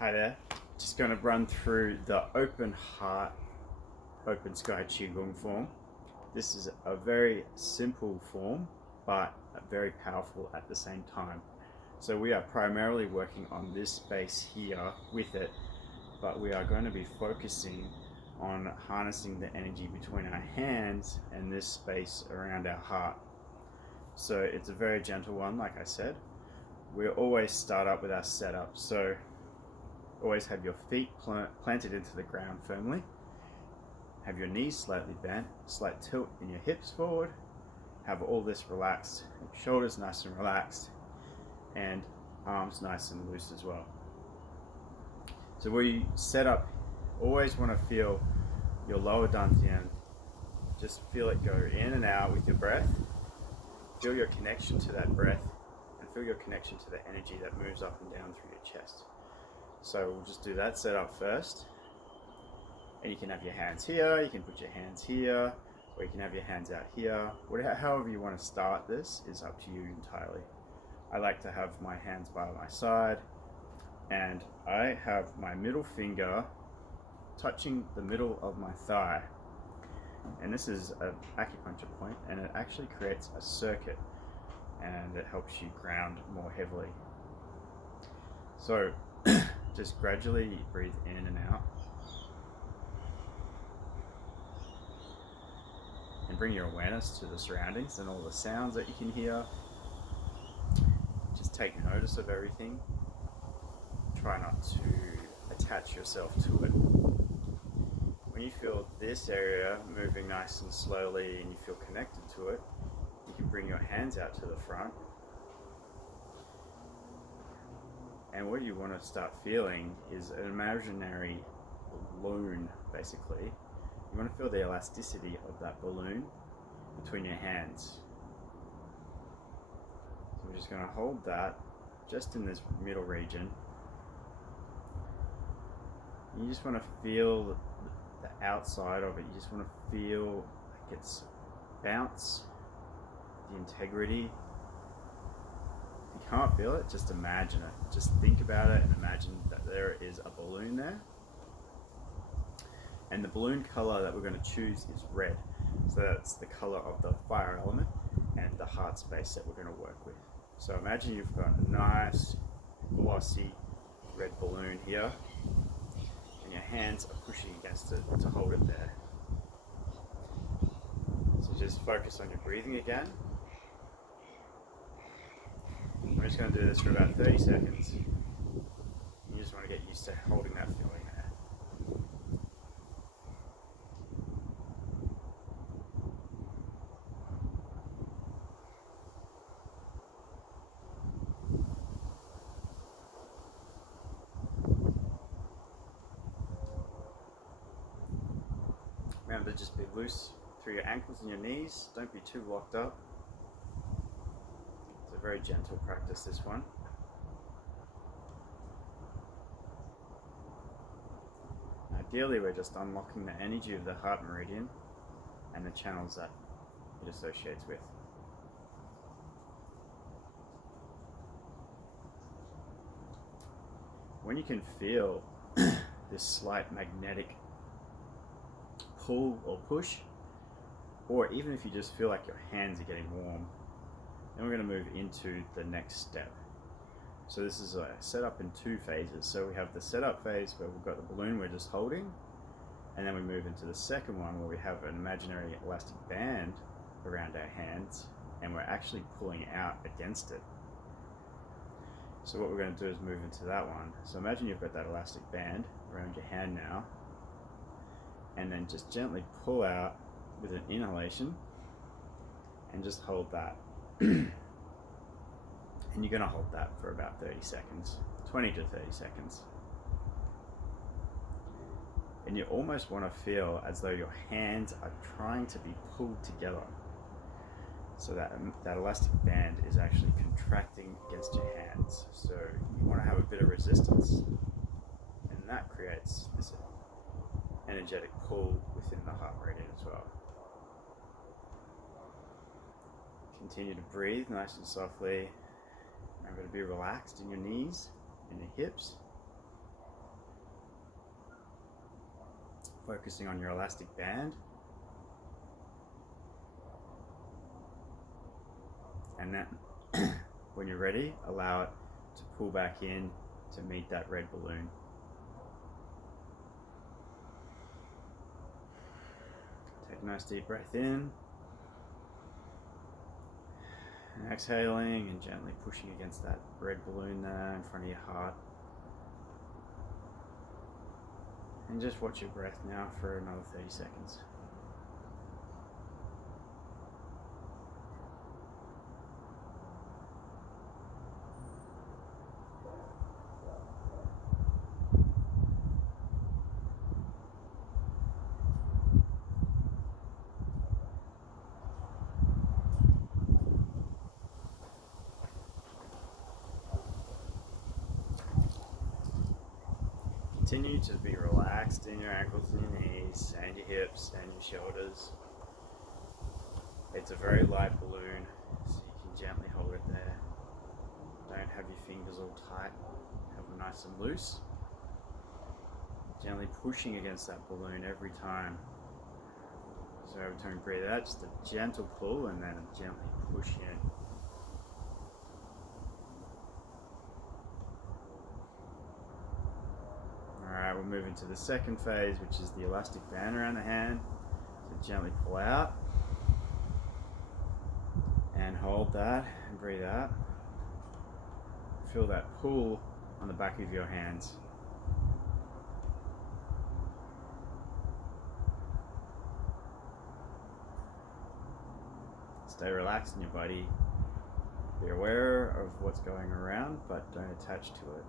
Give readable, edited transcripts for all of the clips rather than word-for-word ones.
Hi there, just going to run through the open heart, open Sky Qigong form. This is a very simple form, but very powerful at the same time. So we are primarily working on this space here with it, but we are going to be focusing on harnessing the energy between our hands and this space around our heart. So it's a very gentle one, like I said. We always start up with our setup. So always have your feet planted into the ground firmly. Have your knees slightly bent, slight tilt in your hips forward. Have all this relaxed, shoulders nice and relaxed, and arms nice and loose as well. So where you set up, always want to feel your lower dantian. Just feel it go in and out with your breath. Feel your connection to that breath, and feel your connection to the energy that moves up and down through your chest. So we'll just do that setup first. And you can have your hands here, you can put your hands here, or you can have your hands out here. However you want to start this is up to you entirely. I like to have my hands by my side, and I have my middle finger touching the middle of my thigh. And this is an acupuncture point, and it actually creates a circuit, and it helps you ground more heavily. So just gradually breathe in and out. And bring your awareness to the surroundings and all the sounds that you can hear. Just take notice of everything. Try not to attach yourself to it. When you feel this area moving nice and slowly and you feel connected to it, you can bring your hands out to the front. And what you want to start feeling is an imaginary balloon, basically. You want to feel the elasticity of that balloon between your hands. So we're just going to hold that just in this middle region. You just want to feel the outside of it. You just want to feel like it's bounce, the integrity. If you can't feel it, just imagine it. Just think about it and imagine that there is a balloon there. And the balloon color that we're going to choose is red. So that's the color of the fire element and the heart space that we're going to work with. So imagine you've got a nice glossy red balloon here, and your hands are pushing against it to hold it there. So just focus on your breathing again. We're just going to do this for about 30 seconds. You just want to get used to holding that feeling there. Remember to just be loose through your ankles and your knees. Don't be too locked up. It's a very gentle practice, this one. Ideally, we're just unlocking the energy of the heart meridian and the channels that it associates with. When you can feel this slight magnetic pull or push, or even if you just feel like your hands are getting warm, then we're going to move into the next step. So this is a setup in two phases. So we have the setup phase where we've got the balloon we're just holding, and then we move into the second one where we have an imaginary elastic band around our hands and we're actually pulling out against it. So what we're going to do is move into that one. So imagine you've got that elastic band around your hand now, and then just gently pull out with an inhalation and just hold that. And you're going to hold that for about 30 seconds, 20 to 30 seconds. And you almost want to feel as though your hands are trying to be pulled together. So that elastic band is actually contracting against your hands. So you want to have a bit of resistance, and that creates this energetic pull within the heart meridian as well. Continue to breathe nice and softly. Remember to be relaxed in your knees and your hips. focusing on your elastic band. And then when you're ready, allow it to pull back in to meet that red balloon. Take a nice deep breath in. And exhaling and gently pushing against that red balloon there in front of your heart. And just watch your breath now for another 30 seconds. Continue to be relaxed in your ankles and your knees and your hips and your shoulders. It's a very light balloon, so you can gently hold it there. Don't have your fingers all tight, have them nice and loose. Gently pushing against that balloon every time. So every time you breathe out, just a gentle pull and then a gently push in. Alright, we'll move into the second phase, which is the elastic band around the hand. So gently pull out and hold that and breathe out. Feel that pull on the back of your hands. Stay relaxed in your body. Be aware of what's going around, but don't attach to it.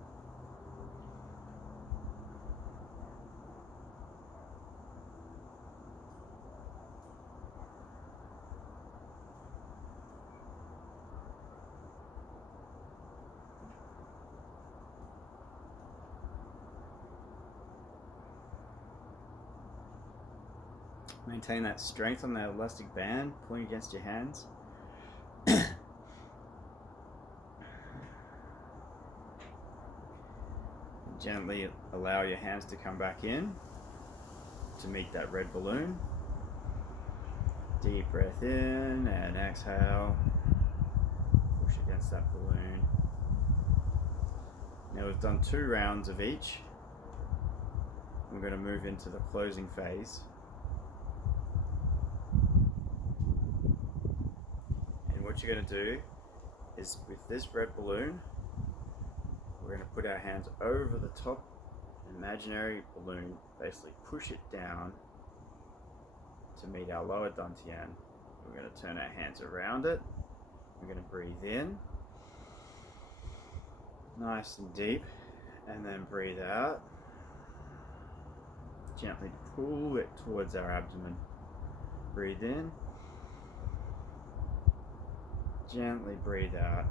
Maintain that strength on that elastic band, pulling against your hands. Gently allow your hands to come back in to meet that red balloon. Deep breath in and exhale. Push against that balloon. Now we've done 2 rounds of each. We're going to move into the closing phase. What you're going to do is, with this red balloon, we're going to put our hands over the top imaginary balloon, basically push it down to meet our lower dantian. We're going to turn our hands around it. We're going to breathe in, nice and deep, and then breathe out. Gently pull it towards our abdomen. Breathe in. Gently breathe out,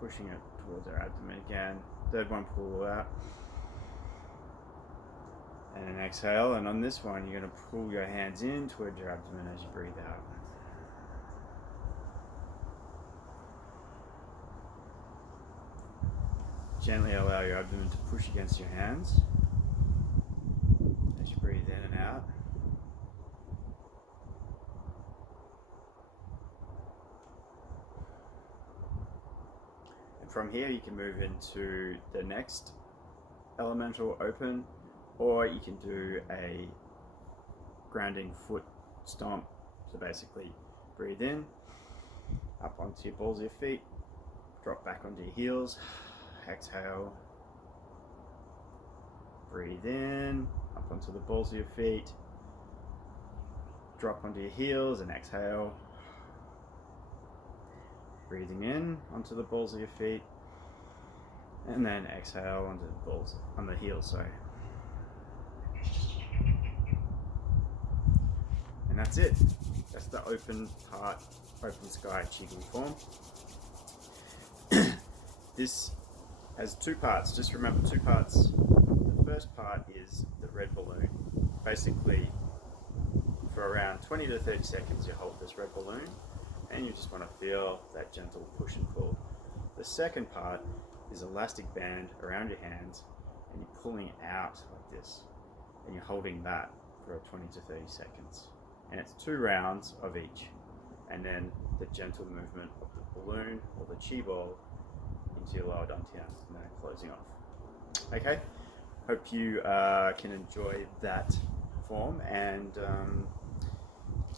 pushing it towards our abdomen again. Third one, pull out. And then exhale, and on this one, you're going to pull your hands in towards your abdomen as you breathe out. Gently allow your abdomen to push against your hands as you breathe in and out. From here you can move into the next elemental open, or you can do a grounding foot stomp. So basically breathe in, up onto your balls of your feet, drop back onto your heels, exhale, breathe in, up onto the balls of your feet, drop onto your heels and exhale. Breathing in onto the balls of your feet, and then exhale onto the balls, on the heels, sorry. And that's it. That's the open part, open Sky Qigong Form. This has 2 parts, just remember 2 parts. The first part is the red balloon. Basically, for around 20 to 30 seconds you hold this red balloon, and you just want to feel that gentle push and pull. The second part is elastic band around your hands, and you're pulling out like this. and you're holding that for 20 to 30 seconds. And it's 2 rounds of each, and then the gentle movement of the balloon or the chi ball into your lower dantian, and then closing off. Okay, hope you can enjoy that form, and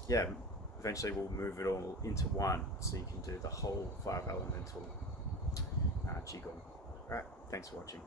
yeah, eventually we'll move it all into one, so you can do the whole 5 elemental Qigong. Alright, thanks for watching.